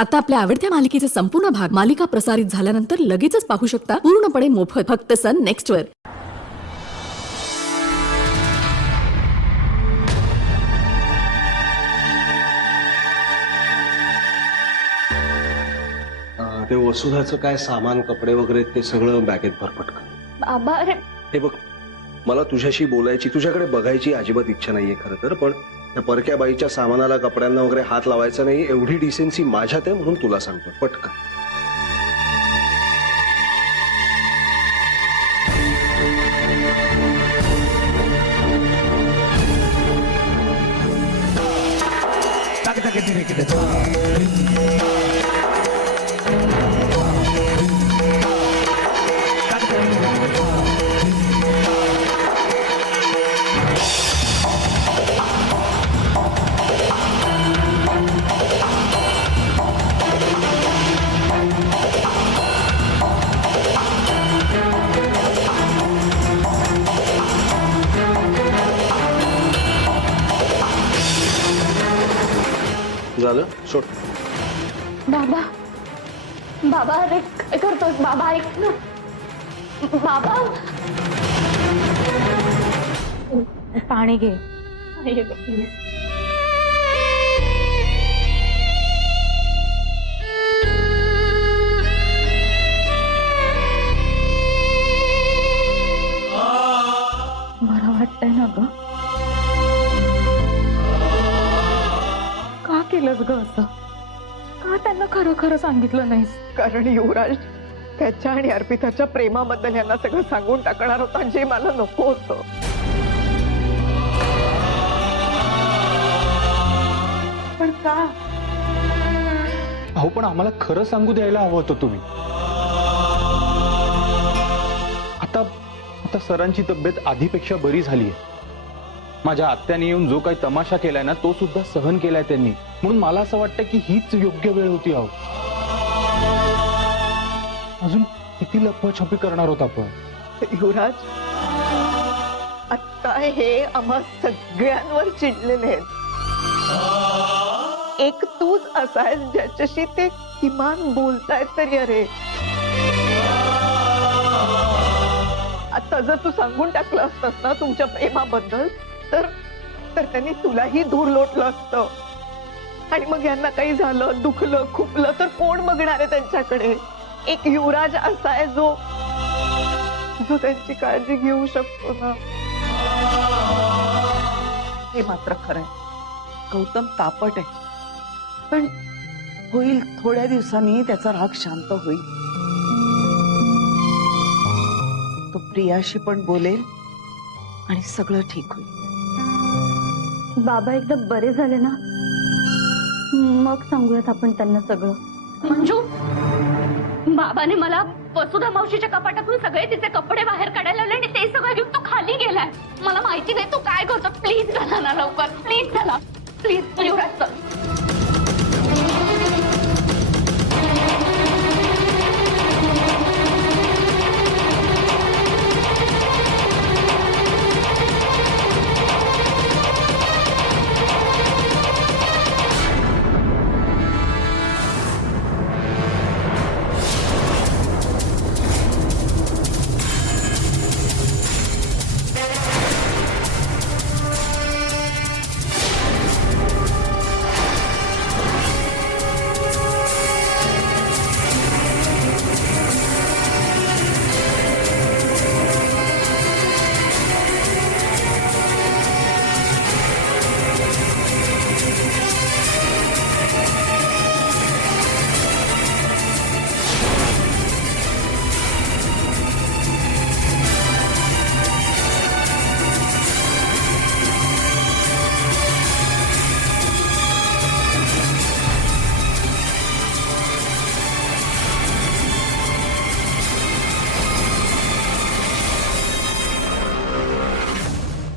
आता आपल्या आवडत्या मालिकेचे संपूर्ण भाग मालिका प्रसारित झाल्यानंतर लगेचच पाहू शकता पूर्णपणे मोफत फक्त सन नेक्स्ट वर. ते वसुधाचं काय सामान कपडे वगैरे ते सगळं बॅगेत भर पटकन. बाबा अरे हे बघ, मला तुझ्याशी बोलायची तुझ्याकडे बघायची अजिबात इच्छा नाहीये खरं तर, पण त्या परक्या बाईच्या सामानाला कपड्यांना वगैरे हात लावायचा नाही एवढी डिसेन्सी माझ्यात आहे म्हणून तुला सांगतो पटकन. झालं सोड. बाबा बाबा अरे काय करतोस बाबा ऐक ना बाबा पाणी घे. हे बघ, please. बरं वाटतंय ना ग? का केलंस ग असं? का त्यांना खरं खरं सांगितलं नाहीस? कारण युवराज त्याच्या आणि अर्पिताच्या प्रेमाबद्दल यांना सगळं सांगून टाकणार होता, जे मला नको होतं. पण का? अहो पण आम्हाला खरं सांगू द्यायला हवं होतं तुम्ही. आता आता सरांची तब्येत आधीपेक्षा बरी झालीये. माझ्या आत्याने येऊन जो काही तमाशा केलाय ना तो सुद्धा सहन केलाय त्यांनी, म्हणून मला असं वाटतं की हीच योग्य वेळ होती. अहो अजून किती लपवाछपी करणार होता आपण? युवराज आता हे आम्हा सगळ्यांवर चिडलेले आहेत. एक तूच असायस ज्याच्याशी ते किमान बोलतायत तरी. अरे आता जर तू सांगून टाकलं असतस ना तुमच्या प्रेमाबद्दल तर त्यांनी तुलाही धूर लोटलं असतं. आणि मग यांना काही झालं दुखलं खुपलं तर कोण बघणार आहे त्यांच्याकडे? एक युवराज असा आहे जो त्यांची काळजी घेऊ शकतो ना. हे मात्र खरंय, गौतम तापट आहे, पण होईल थोड्या दिवसांनी त्याचा राग शांत होईल. तो प्रियाशी पण बोलेल आणि सगळं ठीक होईल. बाबा एकदा बरे झाले ना मग सांगूयात आपण त्यांना सगळं. मंजू बाबाने मला वसुधा मावशीच्या कपाटातून सगळे तिचे कपडे बाहेर काढायला लावले आणि ते सगळं घेऊन तो खाली गेलाय. मला माहिती नाही तू काय करतो. प्लीज चला ना लवकर, प्लीज चला, प्लीज युवराज चल.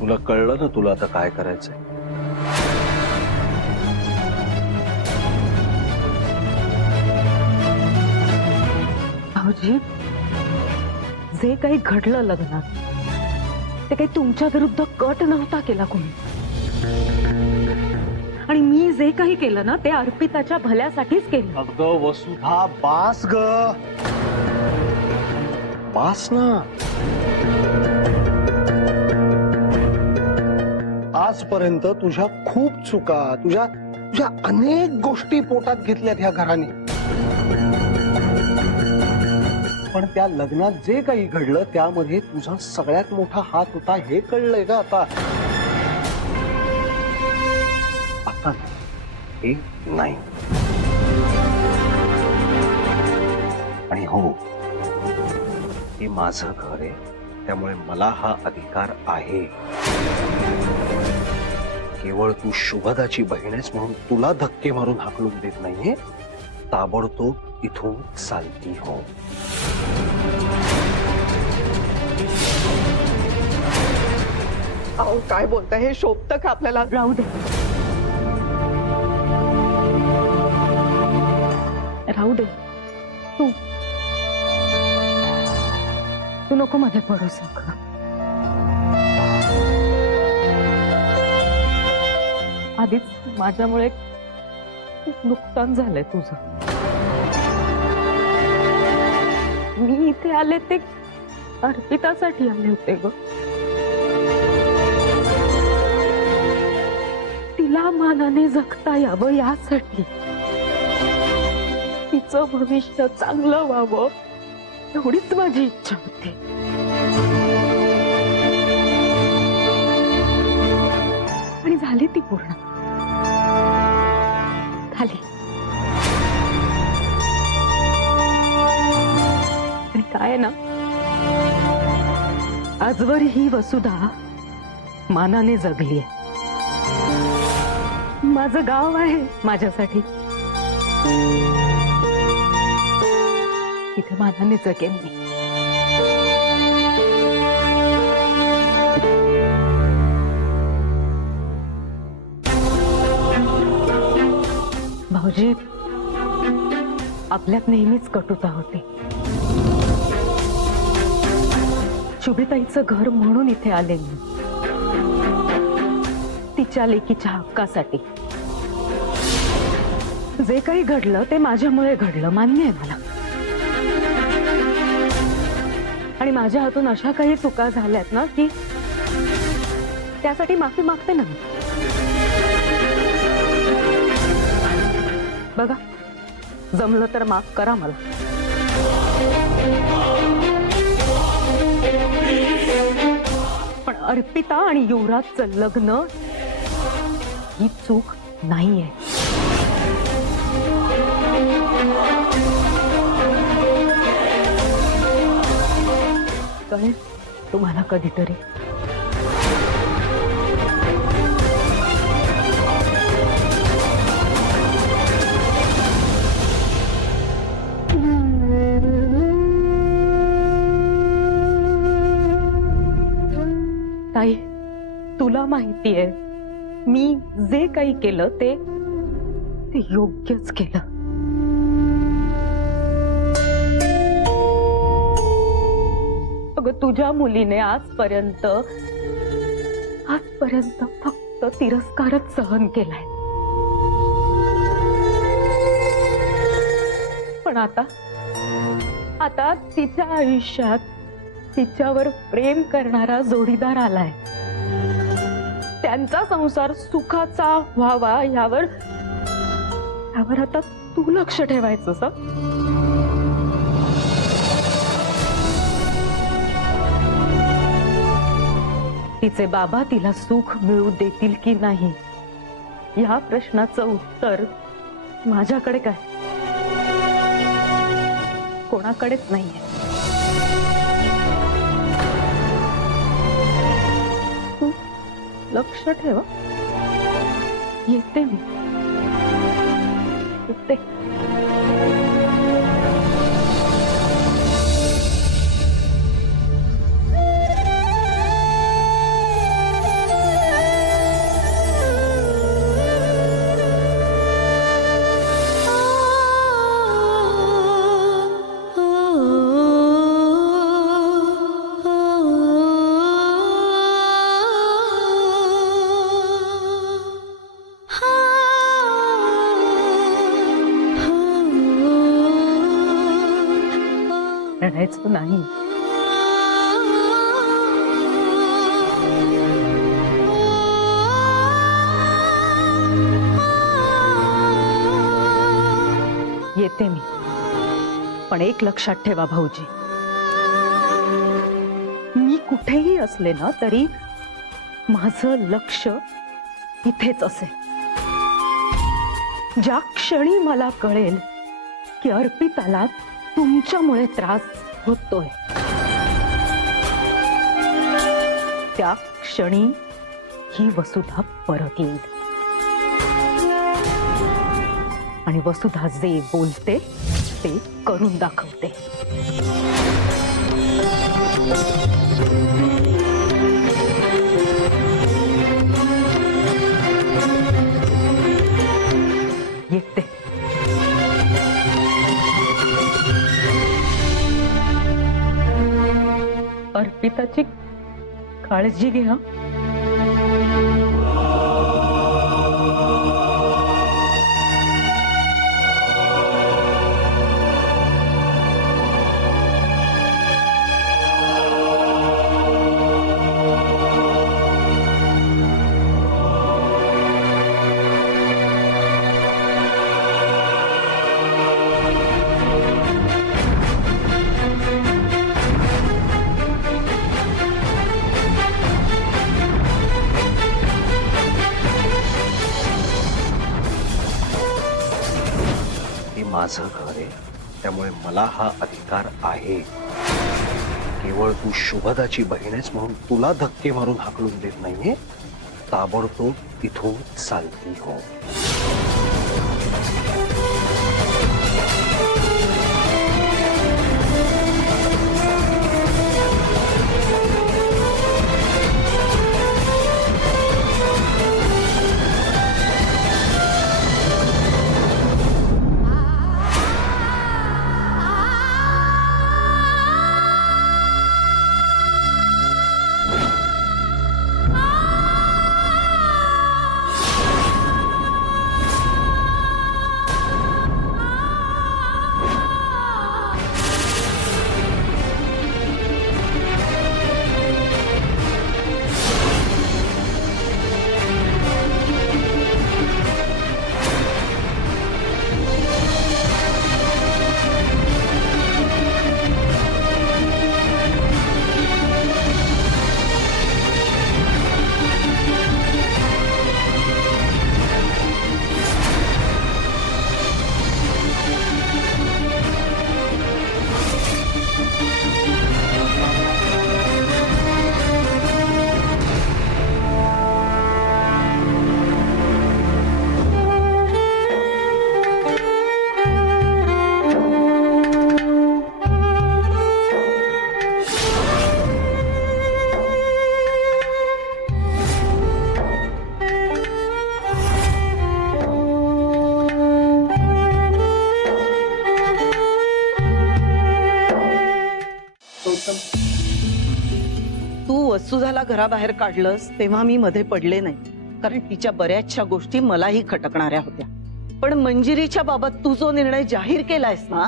तुला कळलं ना तुला आता काय करायचंय? भाऊजी जे काही घडलं लग्नात ते काही तुमच्या विरुद्ध कट नव्हता केला कोणी. आणि मी जे काही केलं ना ते अर्पिताच्या भल्यासाठीच केलं. अगं वसुधा बास ग, बास ना. आजपर्यंत तुझ्या खूप चुका, तुझ्या तुझ्या अनेक गोष्टी पोटात घेतल्यात ह्या घराने. पण त्या लग्नात जे काही घडलं त्यामध्ये तुझा सगळ्यात मोठा हात होता हे कळलंय का आता? आता हे नाही. आणि हो, हे माझं घर आहे, त्यामुळे मला हा अधिकार आहे. केवळ तू शुभदाची बहीण आहेस म्हणून तुला धक्के मारून हाकलून देत नाहीये. ताबडतोब इथून चालती हो. अहो काय बोलताय, हे शोभतं का आपल्याला? राहू दे, राहू दे. तू तू नको मध्ये पडू सगळं. आधीच माझ्यामुळे खूप नुकसान झालंय तुझं. मी इथे आले ते अर्पितासाठी आले होते ग. तिला मानाने जगता यावं यासाठी, तिचं भविष्य चांगलं व्हावं एवढीच माझी इच्छा होती. आणि झाली ती पूर्ण झाली. आणि काय आहे ना, आजवर ही वसुधा मानाने जगली आहे. माझं गाव आहे माझ्यासाठी. तिथे मानाने जगेन मी. भाऊजी, आपल्यात नेहमीच कटुता होती. शुभेताईचं घर म्हणून इथे आले मी, तिच्या लेकीच्या हक्कासाठी. जे काही घडलं ते माझ्यामुळे घडलं, मान्य आहे मला. आणि माझ्या हातून अशा काही चुका झाल्यात ना की त्यासाठी माफी मागते ना मी. बघा, जमलं तर माफ करा मला. पण अर्पिता आणि युवराजचं लग्न ही चूक नाहीये. कळेल तुम्हाला कधीतरी. ताई, तुला माहितीये मी जे काही केलं ते योग्यच केलं. अगं, तुझ्या मुलीने आजपर्यंत फक्त तिरस्कारच सहन केलाय. पण आता तिच्या आयुष्यात तिच्यावर प्रेम करणारा जोडीदार आलाय. त्यांचा संसार सुखाचा व्हावा यावर आता तू लक्ष ठेवायचं. तिचे बाबा तिला सुख मिळू देतील की नाही या प्रश्नाचं उत्तर माझ्याकडे काय, कोणाकडेच नाहीये. तू लक्ष ठेव. येते मी, येते. हा करायचं नाही. येते मी, पण एक लक्षात ठेवा भाऊजी, मी कुठेही असले ना तरी माझं लक्ष इथेच असेल. ज्या क्षणी मला कळेल की अर्पिताला तुमच्यामुळे त्रास होतोय, त्या क्षणी ही वसुधा परत येईल आणि वसुधा जे बोलते ते करून दाखवते. येते. अर्पिताची काळजी घ्या. हे माझं घर आहे, त्यामुळे मला हा अधिकार आहे. केवळ तू शुभदाची बहीण आहेस म्हणून तुला धक्के मारून हाकलून देत नाहीये. ताबडतोब इथून चालती हो. तू वसुधाला घराबाहेर काढलंस तेव्हा मी मध्ये पडले नाही, कारण तिच्या बऱ्याचशा गोष्टी मलाही खटकणाऱ्या होत्या. पण मंजिरीच्या बाबत तू जो निर्णय जाहीर केलायस ना,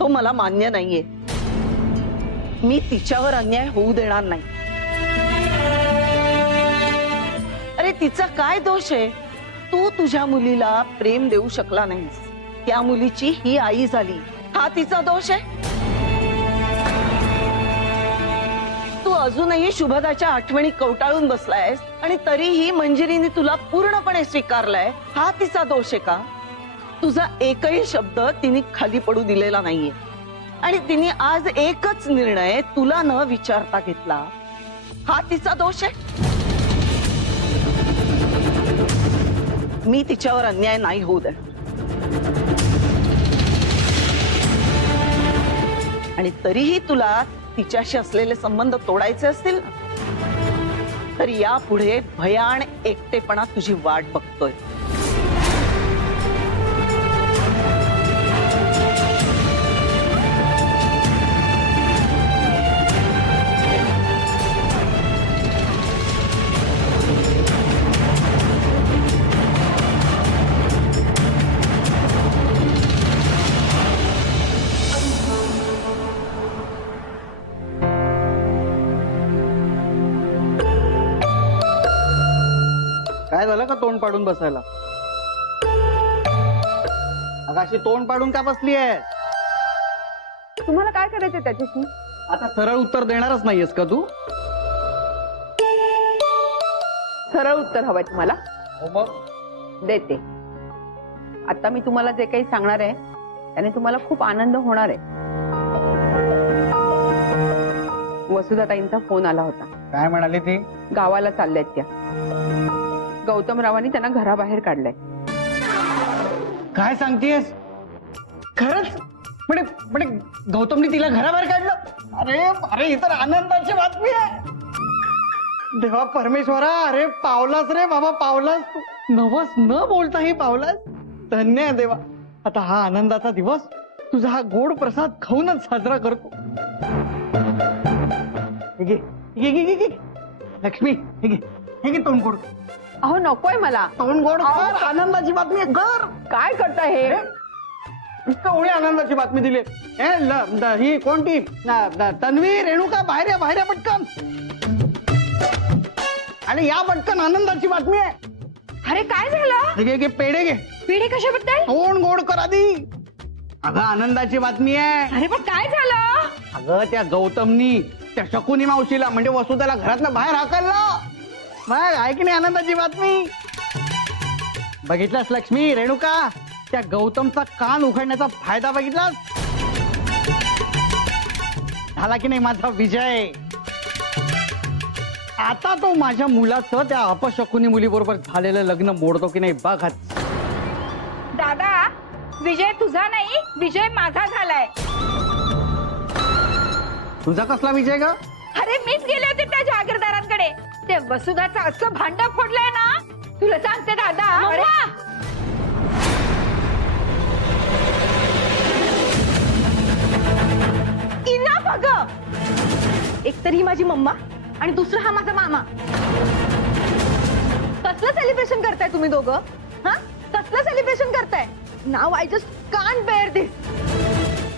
तो मला मान्य नाहीये. मी तिच्यावर अन्याय होऊ देणार नाही. अरे तिचा काय दोष आहे? तू तुझ्या मुलीला प्रेम देऊ शकला नाहीस, त्या मुलीची ही आई झाली, हा तिचा दोष आहे? तू अजूनही शुभदाच्या आठवणी कवटाळून बसलायस आणि तरीही मंजिरीने तुला पूर्णपणे स्वीकारलाय, हा तिचा दोष आहे का? तुझा एकही शब्द तिने खाली पडू दिलेला नाहीये आणि तिने आज एकच निर्णय तुला न विचारता घेतला, हा तिचा दोष आहे? मी तिच्यावर अन्याय नाही होऊ देणार. आणि तरीही तुला तिच्याशी असलेले संबंध तोडायचे असतील ना, तर यापुढे भयान एकटेपणा तुझी वाट बघतोय. काय झालं का तोंड पाडून बसायला? अगं अशी तोंड पाडून का बसली आहे? तुम्हाला काय करायचं त्याच्याशी? आता सरळ उत्तर देणारच नाहीयेस का तू? सरळ उत्तर हवंय तुम्हाला? हो मग देते. आता मी तुम्हाला जे काही सांगणार आहे त्याने तुम्हाला खूप आनंद होणार आहे. वसुधाताईंचा फोन आला होता. काय म्हणाली ती? गावाला चालल्यात त्या. गौतमरावांनी त्यांना घराबाहेर काढलंय. काय सांगतेस? खरंच? म्हणजे गौतमने तिला घराबाहेर काढलं? अरे अरे ही तर आनंदाची बातमी आहे. देवा परमेश्वरा, अरे पावलास रे बाबा, पावलास. नवस न बोलताही पावलास. धन्य आहे देवा. आता हा आनंदाचा दिवस तुझा हा गोड प्रसाद खाऊनच साजरा करतो. हे घे, घे, घे, घे, घे. लक्ष्मी हे घे, हे घे तोंड गोड. अहो नकोय मला. तोंड गोड कर, आनंदाची बातमी आहे, कर. काय करताय हे? इतकं एवढी आनंदाची बातमी दिली. ही कोणती? तन्वी, रेणुका, बाहेर या, बाहेर या पटकन. आणि या पटकन, आनंदाची बातमी आहे. अरे काय झालं? घे घे, पेढे घे. पिढी कशाबद्दल? तोंड गोड कर आधी. अगं आनंदाची बातमी आहे. अरे पण काय झालं? अगं त्या गौतमनी त्या शकुनी मावशीला म्हणजे वसुधाला घरातनं बाहेर हाकललं. मग आहे की नाही आनंदाची बातमी? बघितलास लक्ष्मी, रेणुका, त्या गौतमचा कान उघडण्याचा फायदा बघितलास? झाला की नाही माझा विजय? आता तो माझ्या मुलाचं त्या अपशकुनी मुलीबरोबर झालेलं लग्न मोडतो की नाही बघत. दादा, विजय तुझा नाही, विजय माझा झालाय. तुझा कसला विजय ग? अरे मीच गेले होते त्या जागीरदारांकडे. ते वसुधाचं असं भांड फोडलंय ना, तुला सांगते दादा. अरे इनफ अगं. एक तर ही माझी मम्मा आणि दुसरा हा माझा मामा. कसलं सेलिब्रेशन करताय तुम्ही दोघं? हा, कसलं सेलिब्रेशन करताय? नाव आय जस्ट कांट बेअर दिस.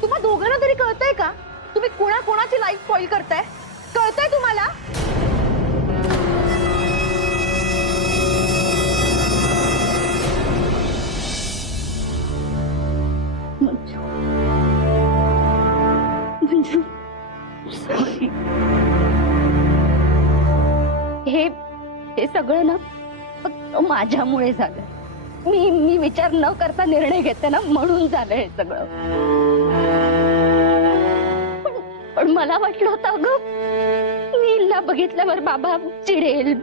तुम्हा दोघांना तरी कळतंय का तुम्ही कोणाची लाईफ स्पॉइल करताय? कळतंय तुम्हाला? हे सगळं ना फक्त माझ्यामुळे झालं. मी विचार न करता निर्णय घेते ना, म्हणून झालं हे सगळं. पण मला वाटलं होतं अगं नीलला बघितल्यावर बाबा चिडेल,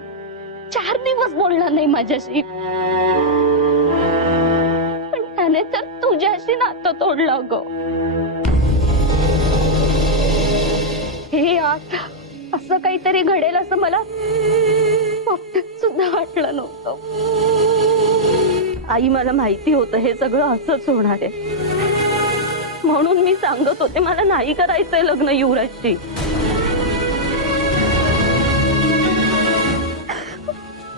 4 दिवस बोलणार नाही माझ्याशी. पण त्याने तर तुझ्याशी नातं तोडलं ग. हे आता असं काहीतरी घडेल असं मला स्वप्नात सुद्धा वाटलं नव्हतं. आई, मला माहिती होतं हे सगळं असंच होणार आहे, म्हणून मी सांगत होते मला नाही करायचंय लग्न युवराजशी.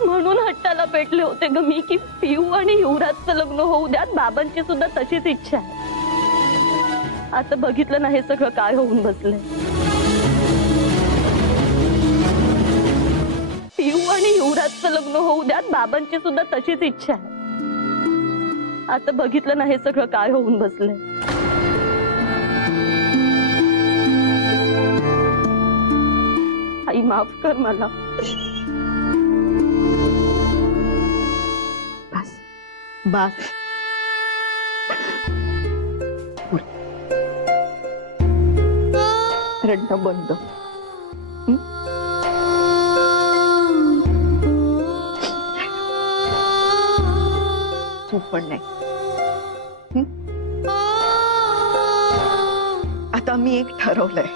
म्हणून हट्टाला पेटले होते ग मी की पियू आणि युवराजचं लग्न होऊ द्यात. बाबांची सुद्धा तशीच इच्छा आहे. आता बघितलं ना हे सगळं काय होऊन बसलंय. पियू आणि युवराजचं लग्न होऊ द्यात. बाबांची सुद्धा तशीच इच्छा आहे. आता बघितलं ना हे सगळं काय होऊन बसलंय. आई माफ कर मला. बस बस. रडणं बंद. तू पण नाही. आता मी एक ठरवलंय.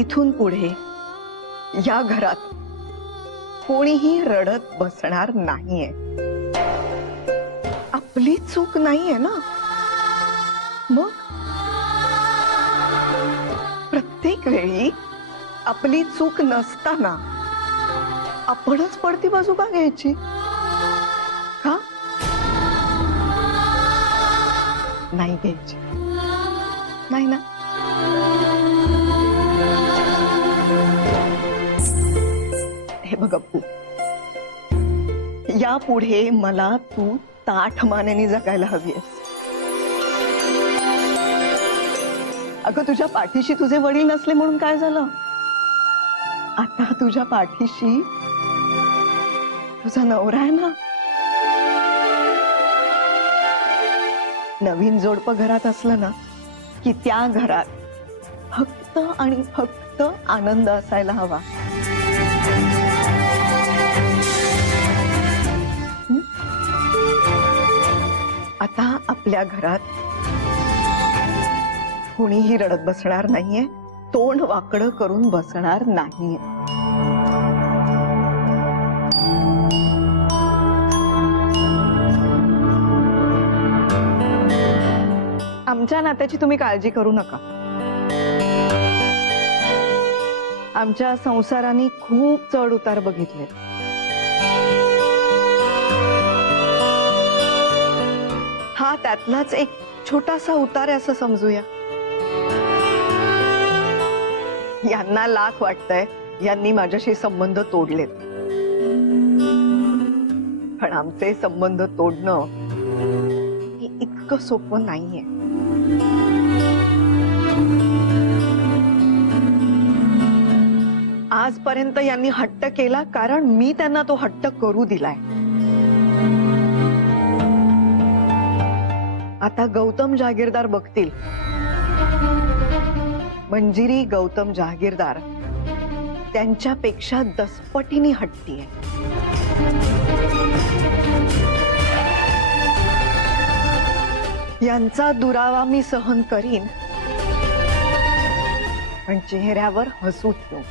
इथून पुढे या घरात कोणीही रडत बसणार नाहीये. आपली चूक नाहीये ना. मग प्रत्येक वेळी आपली चूक नसताना आपणच पडती बाजू का घ्यायची? का नाही घ्यायची? नाही ना. हे बघ अप्पू, यापुढे मला तू ताठ मानेने जगायला हवीयस. अगं तुझ्या पाठीशी तुझे वडील नसले म्हणून काय झालं, आता तुझ्या पाठीशी तुझा नवरा आहे ना. नवीन जोडपं घरात असलं ना की त्या घरात फक्त आणि फक्त आनंद असायला हवा. हं? आता आपल्या घरात कुणीही रडत बसणार नाहीये, तोंड वाकडं करून बसणार नाहीये. आमच्या नात्याची तुम्ही काळजी करू नका. आमच्या संसाराने खूप चढ उतार बघितले. हा त्यातलाच एक छोटासा उतार आहे असं समजूया. यांना लाख वाटतंय यांनी माझ्याशी संबंध तोडलेत, पण आमचे संबंध तोडणं हे इतकं सोपं नाहीये. आजपर्यंत यांनी हट्ट केला कारण मी त्यांना तो हट्ट करू दिलाय. आता गौतम जहागीरदार बघतील, मंजिरी गौतम जहागीरदार त्यांच्यापेक्षा 10 पटीने हट्टी आहे. यांचा दुरावा मी सहन करीन, पण चेहऱ्यावर हसू ठेवू.